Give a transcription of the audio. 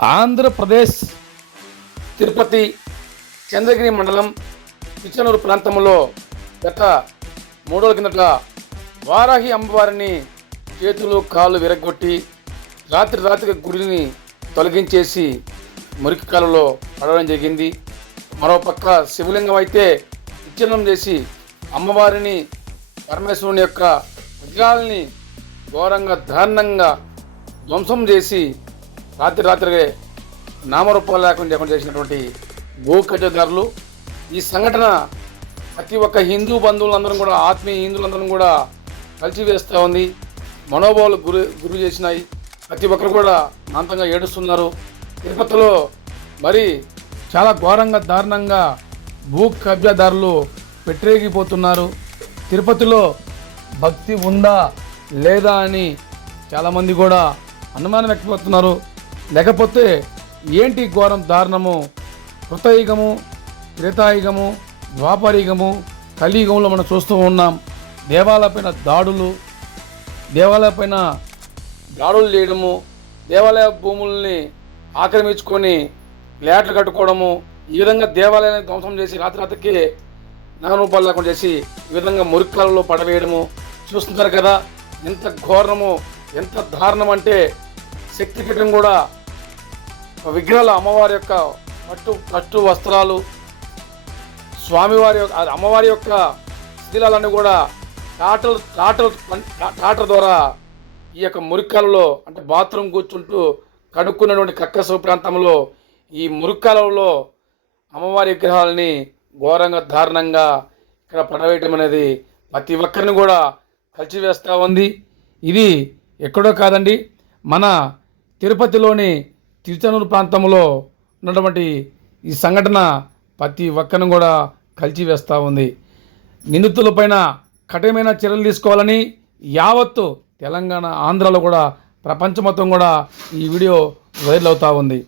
ఆంధ్రప్రదేశ్ తిరుపతి చంద్రగిరి మండలం పిచ్చనూరు ప్రాంతంలో గత మూడు రోజుల కిందట వారాహి అమ్మవారిని చేతులు కాళ్ళు విరగొట్టి రాత్రి రాత్రికి గుడిని తొలగించేసి మురికి కాలువలో పడవడం జరిగింది. మరోపక్క శివలింగం అయితే విచ్ఛిన్నం చేసి అమ్మవారిని పరమేశ్వరుని యొక్క విగ్రహాలని ఘోరంగా దారుణంగా ధ్వంసం చేసి రాత్రి రాత్రిగా నామరూపాలు లేకుండా లేకుండా చేసినటువంటి గో ఈ సంఘటన ప్రతి ఒక్క హిందూ బంధువులందరం కూడా ఆత్మీయ హిందువులందరం కూడా కలిసి వేస్తూ ఉంది. మనోభావాలు గురి గురి చేసినాయి. ప్రతి ఒక్కరు కూడా మాంతంగా ఏడుస్తున్నారు. తిరుపతిలో మరి చాలా ఘోరంగా దారుణంగా భూ కబ్జాదారులు పెట్టరేగిపోతున్నారు. తిరుపతిలో భక్తి ఉందా లేదా అని చాలామంది కూడా అనుమానం వ్యక్తపడుతున్నారు లేకపోతే ఏంటి ఘోరం దారుణము? కృతయుగము త్రేతాయుగము ద్వాపరయుగము కలియుగంలో మనం చూస్తూ ఉన్నాం. దేవాలయపైన దాడులు దేవాలయపైన దాడులు చేయడము దేవాలయ భూముల్ని ఆక్రమించుకొని ప్లేట్లు కట్టుకోవడము ఈ విధంగా దేవాలయాన్ని ధ్వంసం చేసి రాత్రి రాత్రికి నాగరూపాలు లేకుండా చేసి ఈ విధంగా మురికాలలో పడవేయడము. చూస్తున్నారు కదా ఎంత ఘోరము ఎంత దారుణం అంటే శక్తిపీఠం కూడా విగ్రహాల అమ్మవారి యొక్క పట్టు పట్టు వస్త్రాలు స్వామివారి యొక్క అమ్మవారి యొక్క శిథిలాలన్నీ కూడా టాటల్ టాటల్ టాటర్ ద్వారా ఈ యొక్క మురికాలలో అంటే బాత్రూమ్ కూర్చుంటూ కడుక్కున్నటువంటి కక్కసు ప్రాంతంలో ఈ మురికాలలో అమ్మవారి విగ్రహాలని ఘోరంగా దారుణంగా ఇక్కడ పడవేయటం అనేది ప్రతి ఒక్కరిని కూడా కలిచివేస్తూ ఉంది. ఇది ఎక్కడో కాదండి మన తిరుపతిలోని తిరుచనూరు ప్రాంతంలో ఉన్నటువంటి ఈ సంఘటన ప్రతి ఒక్కరిని కూడా కలిచివేస్తూ ఉంది. నిందితులపైన కఠినమైన చర్యలు తీసుకోవాలని యావత్తు తెలంగాణ ఆంధ్రాలో కూడా ప్రపంచం మొత్తం కూడా ఈ వీడియో వైరల్ అవుతూ ఉంది.